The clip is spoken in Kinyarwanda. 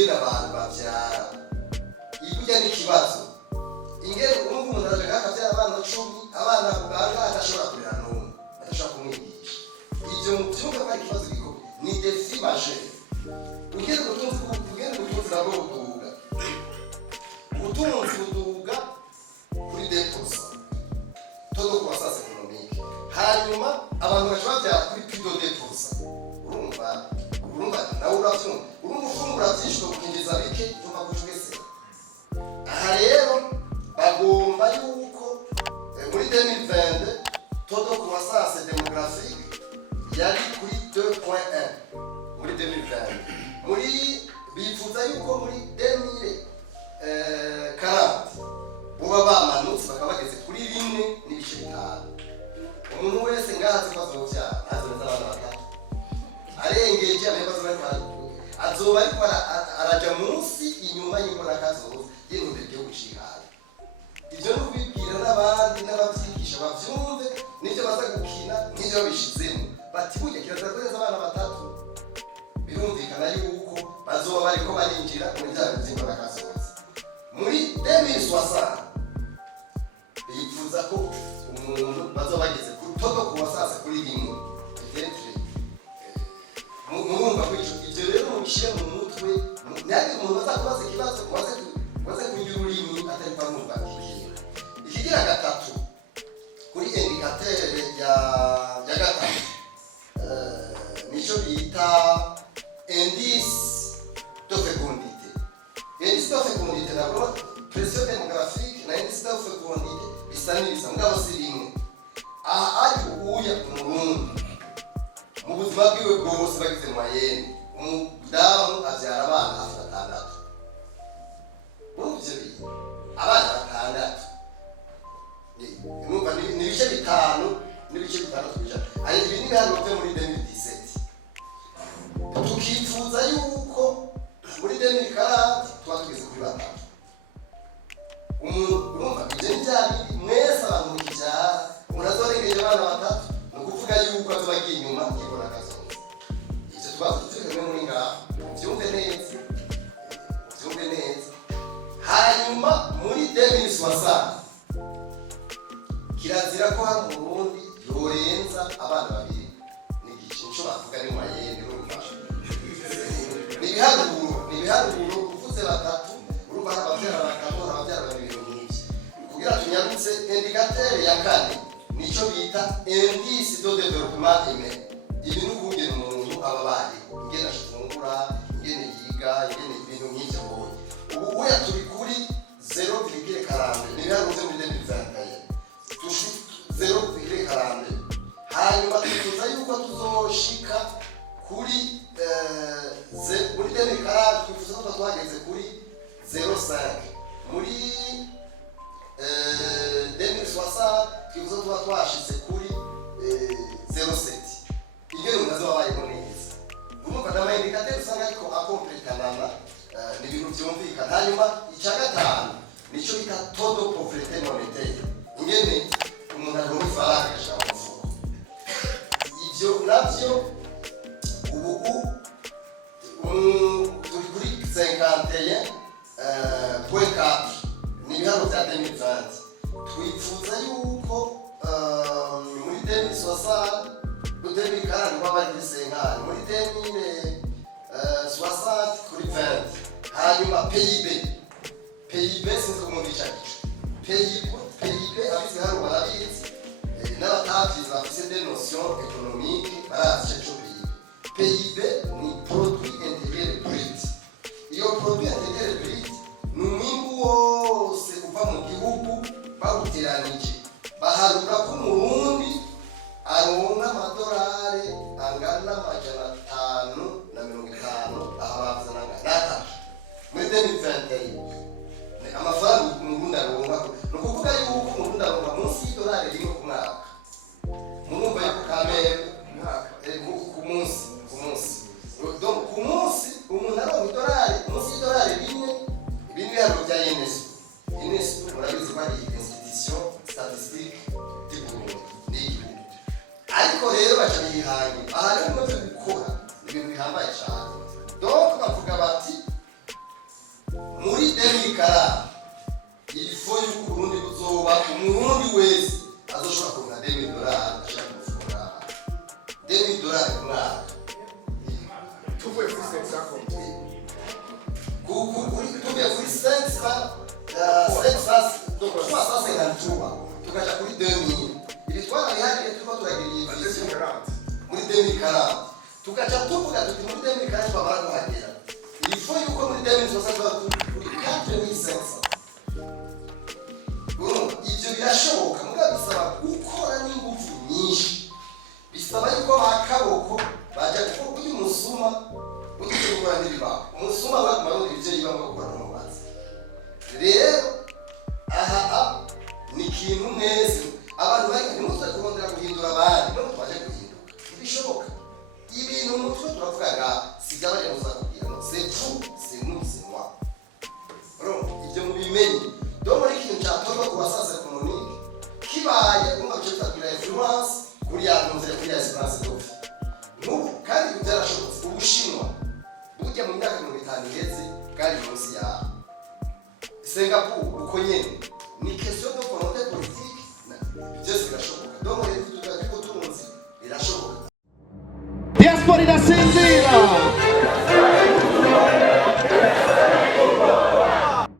ingene abantu bavyara ibujya n'ikibazo ingene umuntu araje akavyara abana 10 abana banga adashobora kurera n'umwe adashobora kumwigisha ivyo mu byumba bari ikibazo gikomeye ni défi majeur ingene ubutunzi nabwo buduga kuri 2% todo croissance économique hanyuma abantu bashobora kuri plus de 2% urumva nawe uravyumva urumva ufungura byinshi ukinjiza bike uva kucwese aha rero bagomba yuko muri 2020 todo croissance démographique yari kuri 2.1 muri 2020 muri bifuza yuko muri 2040 buba bamanutse bakaba bageze kuri 4.5 umuntu wese ngazi kwazovyara azonza abana batatu arengeje abayobozi bari azoba ariko araja munsi inyuma y'ikora kazoza y'intumbero yo gushikana ivyo no kubibwira n'abandi n'abavyigisha bavyumve n'ivyo baza gukina n'ivyo bishizemo bati burya kirazira kweza abana batatu birumvikana yuko bazoba bariko barinjira muri bya by'ikora kazoza muri 2060 bifuza ko umuntu bazoba bageze kuri todo kuwasasa kuri rimwe murumva ko ivyo rero mubishire mu mutwe nari umuntu bazakubaza ikibazo waze kugira ururimi atari kwamumva ikigira gatatu kuri indicateur ya gatatu nico bita indice de fécondité nabwo pression démographique na indice de fécondité bisaniriza ngabo sirimwe aha ari uya umurundi mu buzima bwiwe bwose bagize mayeni umudamu avyara abana 6 urumvye biye abana 6 numva ni bice bitanu kujana ari ibintu bihano byo muri 2017 tukifuza yuko muri 2040 twatugeze kuri batatu urumva ibyo njyana mwese abantu mukibyara unazorengeje abana batatu no kuvuga yuko azobagiye inyuma y'ikora kazoza ivyo twazutse muri ngaho byumve neza hanyuma muri 2060 kirazira ko hari umurundi yorenza abana babiri n'igice nico bavuga ni mayene urumfasha ni biharuro uvuze batatu urumva abavyara bakabo abavyara babiri n'iki kugira tunyarutse indicateur ya kane nico bita indice de développement humain ibi n'ukugena umuntu ababaye ingene ashungura ingene yiga ingene ibintu nk'ivyo boye ubu uya turi kuri 0.40 ni biharuro byo muri 0.40 hanyuma tuza yuko tuzoshika kuri muri 2040 twifuza ko twageze kuri 0.5 muri 2060 twifuza ko twashitse kuri 0.7 ingene umaze wabayeho neza urumva na indicateur usanga ariko akomplikanana ni ibintu byumvikana hanyuma icya gatanu nico bita todo pauvreté monétaire ingene umuntu aronka ifaranga agashaka umufuko ivyo navyo ubu turi kuri 51.4 ni ibihano bya 2020 twifuza yuko muri 2060 2040 baba ari 50 muri 2060 kuri 20 hanyuma PIB sinzi kumumvisha PIB abizi hari barabizi n'abatabizi bafise des notions économiques barazi cyo PIB ni produit intérieur brut iyo produit intérieur brut ni umwimbu wose uva mu gihugu bawuteranije baharura ko umurundi aronka amadolari angana amajana 550 ahabaza n'angana muri 2021 amafaranga umurundi aronka no kuvuga yuko umurundi aronka munsi y'idolari rimwe ku mwaka murumva yuko kamere ku munsi donc ku munsi umuntu aronka idolari munsi y'idolari rimwe hano bya UNESCO murabizi ko ari institution statistique du Burundi n'igihugu ariko rero baca bihangira aha rero ngo gukora ibintu bihambaye cyane donc bavuga bati ifo y'uko Burundi buzoba umurundi wese azoshobora kubona $10,000 ashaka gufungura $10,000 ku mwaka. Tuvuye kuri sensa konti. Tuvuye kuri sensa tukaja kuri 2000. Ibi twarabihagiye turiko turagira iyi vision muri 2040. Tukaja tuvuga tuti muri 2040 twamara kuhagera. Ifo y'uko muri 2060 tuba kuri 4500. Ibyo birashoboka, mugabo bisaba gukora n'ingufu nyinshi. Bisaba yuko bakaboko baje gukora uyu musuma ugitegura n'ibiba. Umusuma bagumana ibyo yiba ngo gukora mu bazi. Rero aha ni kintu neza abantu bari muze kurondera guhindura abandi no twaje guhinduka. Bishoboka. Ibintu mutwe turavuga sigabanye muzakubwira no c'est tout, c'est nous, c'est moi. Ibyo mubimenye. Donc muri kintu cyatuma ku basaza economique kibaye umwe cyo influence kuri yanze kuri espace d'off. Kandi byarashobotse ubushinwa bujya mu myaka 50 iheze kandi munsi ya Singapore uko nyene ni question de volonté politique byose birashoboka. Donc muri tutatu ko turunzi birashoboka. Diaspora